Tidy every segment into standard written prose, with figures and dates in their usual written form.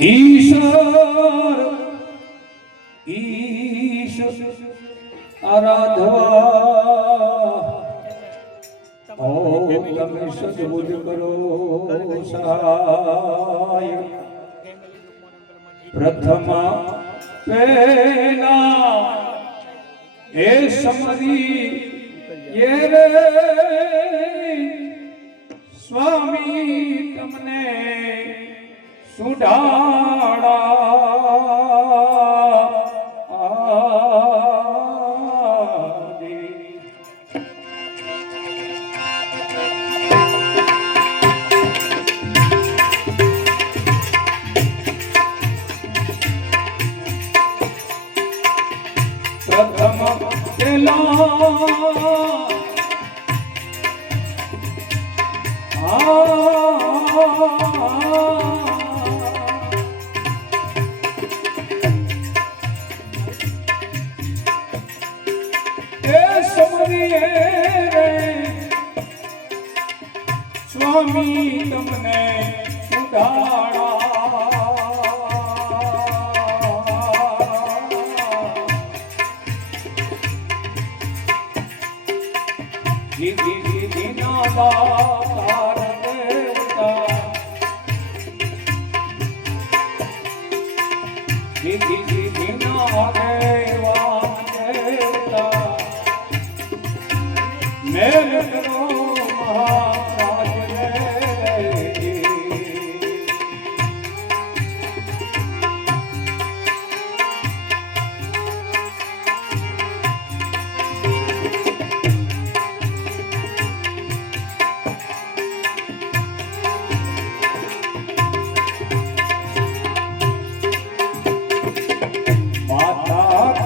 ઈશ્વર ઈશ આરાધવા ઓ તમે સદબુદ્ધ કરો સહાય પ્રથમ પેલા એ સમરી એ રે સ્વામી તમને સુડાડા પ્રથમ સ્વામી તમને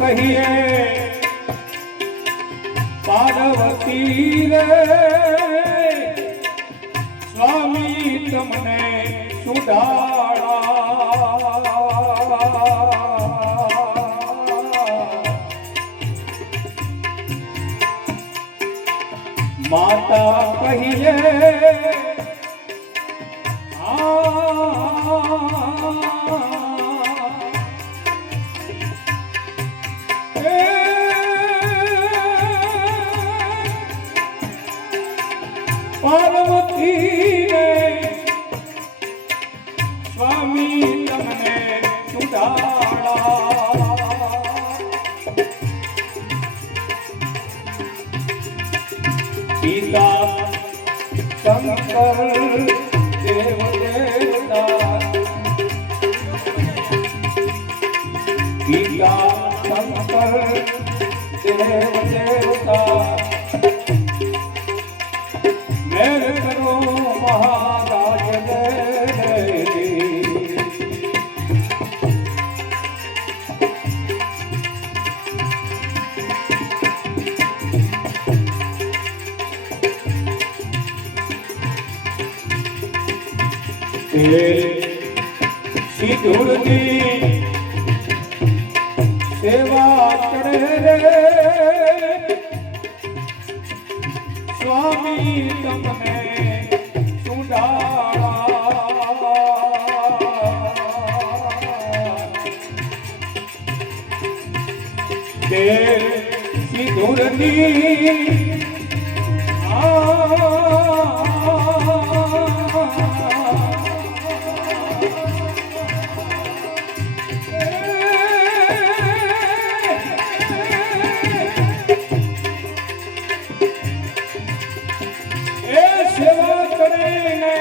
કહીએ પાર્વતી રે સ્વામી તમને સુડાળા માતા કહીએ પાર્વતી રે સ્વામી તમને સુડાળા પિતા શંકર દેવ દેવતા પિતા શંકર દેવ દેવતા મેર કરો મહારાજ સિંદૂરની સેવા કરે રે સ્વામી તમને સિંદૂરની સેવા કરીને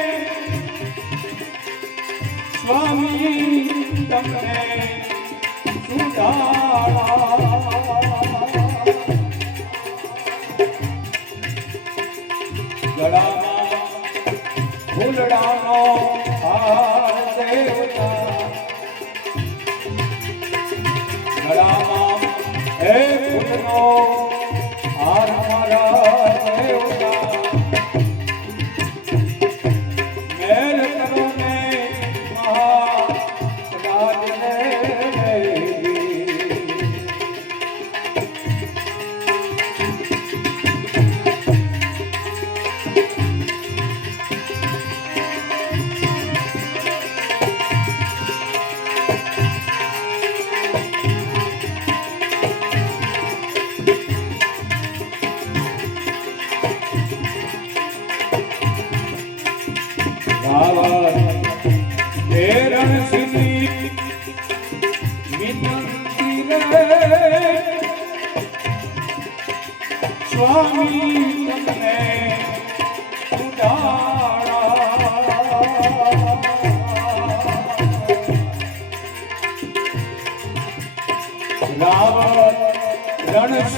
સ્વામી તમને સુડાળા ગળામાં ફૂલડાનો હાર દેવતા ગળામાં હે ફૂલનો હાર મારા દેવતા મેલ કરો ને મહારાજ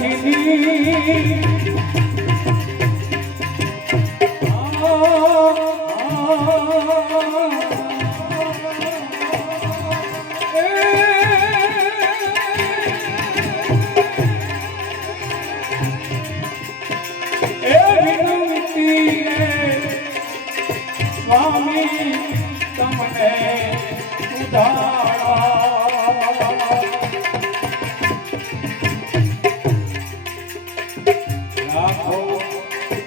ખુશીની સ્વામી તમને રાખો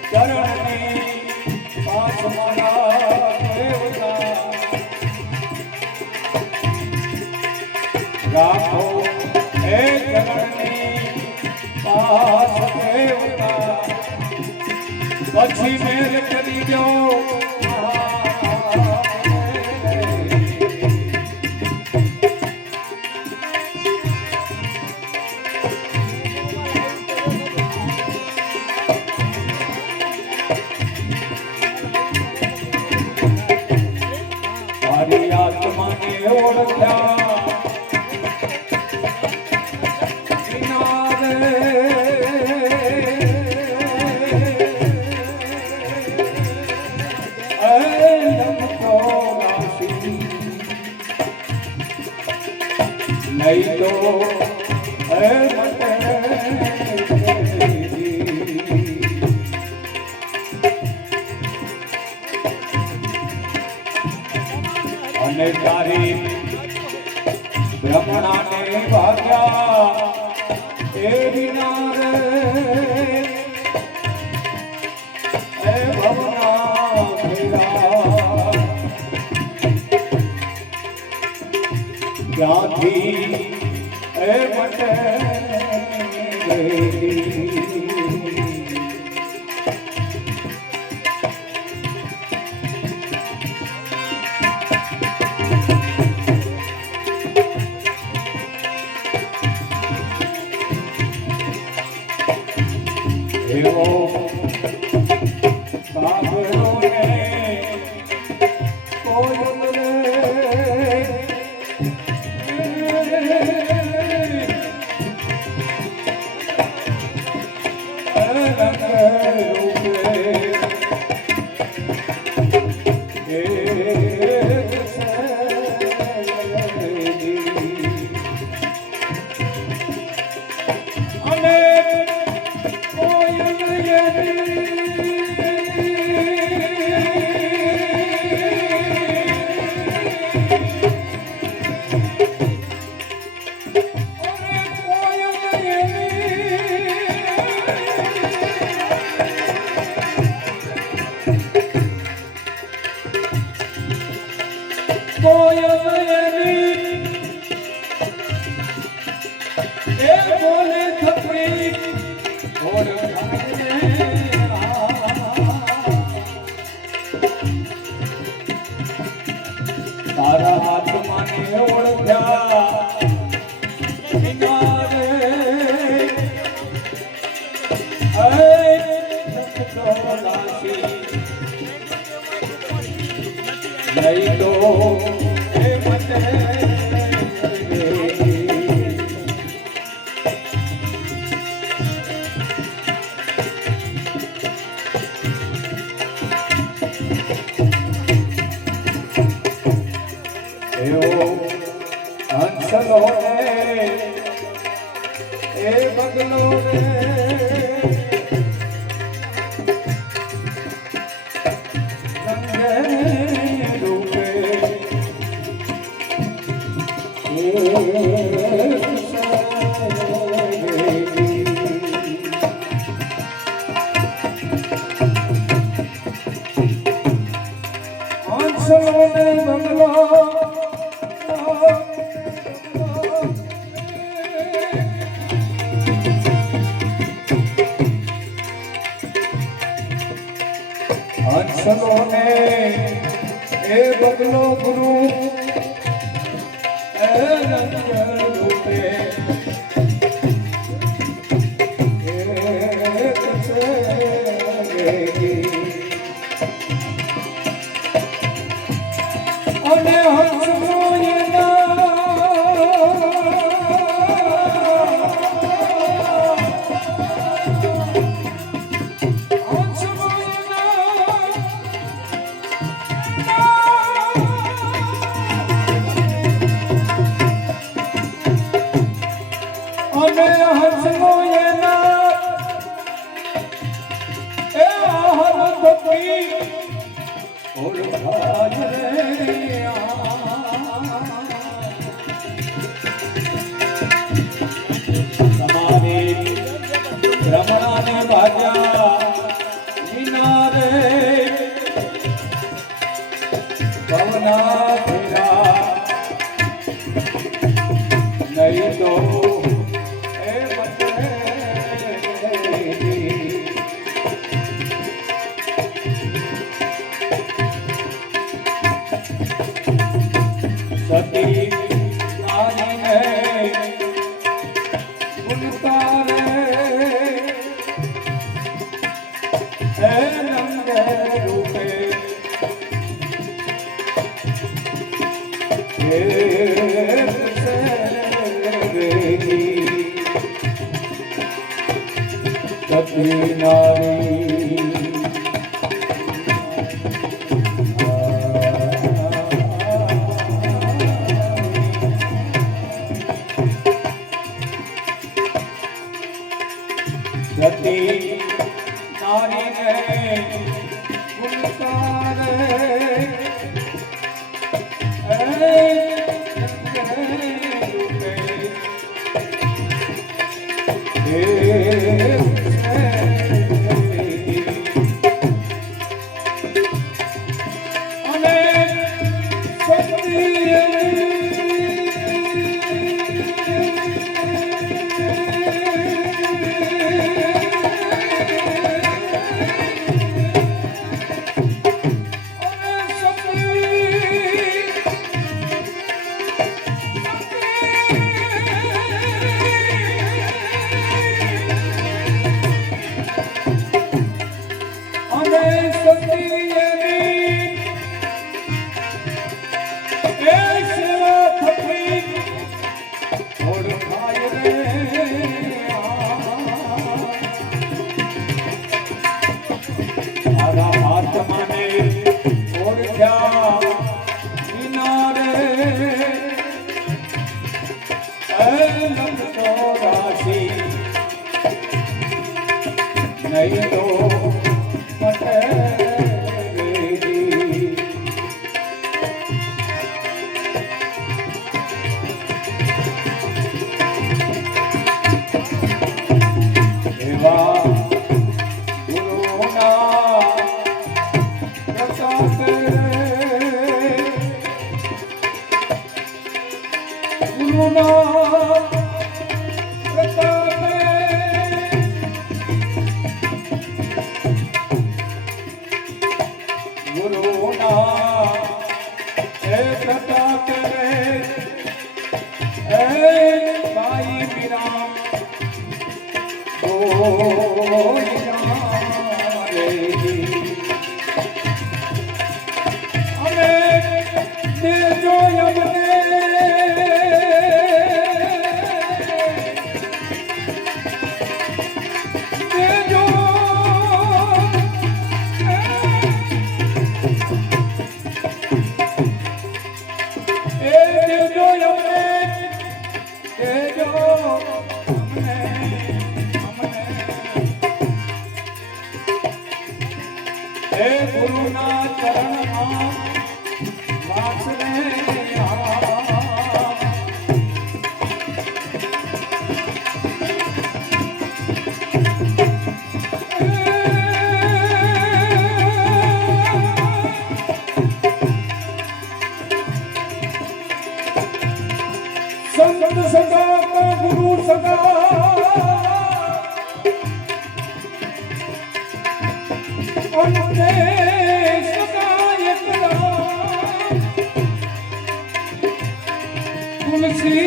ચરણની પાસ મારા દેવતા રાખો હે ચરણની પાસ દેવતા પછી મેલ કરી દો મારી આત્માને ઓળખ્યા કિનારે નહીં તો અને તારી બ્રહ્મણાને ભાગ્યા એ વિના રે એ ભવના ભેરા ક્યાંથી એ મટે એવો સાંભળો ને કોયલ રે તારા હાથમાં ઓળખ્યા કિનારે નહીં તો એ મટે હંસલો રે એ બગલો રે રંગે રૂપે હંસલો રે બગલો હંસલો ને એ બગલો ગુરુ એ રંગ રૂપે સતી નારીને ગુણકારે હે રંગ રૂપે હે સતી નારી સતી નારીને ગુણકારે નહીં તો એવા ગુરુના પ્રસાદે ગુરુના પ્રસાદે ગુરુના એ પ્રતાપે એ ભાઈ પીરા ગુરુના ચરણમાં વાસરે સંત સદા ગુરુ સદા तुलसी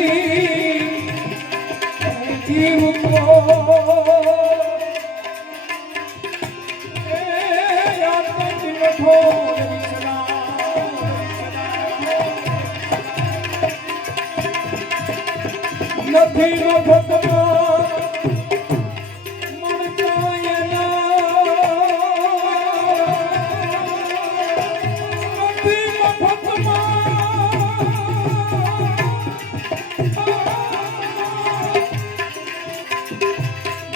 जीव को નથી ભગવાન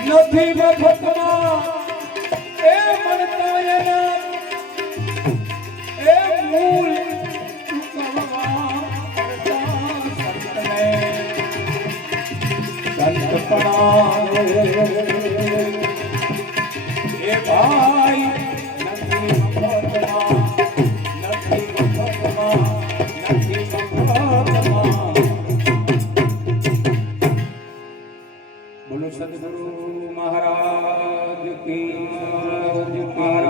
નથી મફતમાં એ મળતા એના એ મૂળ ચૂકવવા સંતને સંતપણા એ ભાઈ નથી મફતમાં નથી મફતમાં નથી મફતમાં બોલો સદગુરુ महाराज की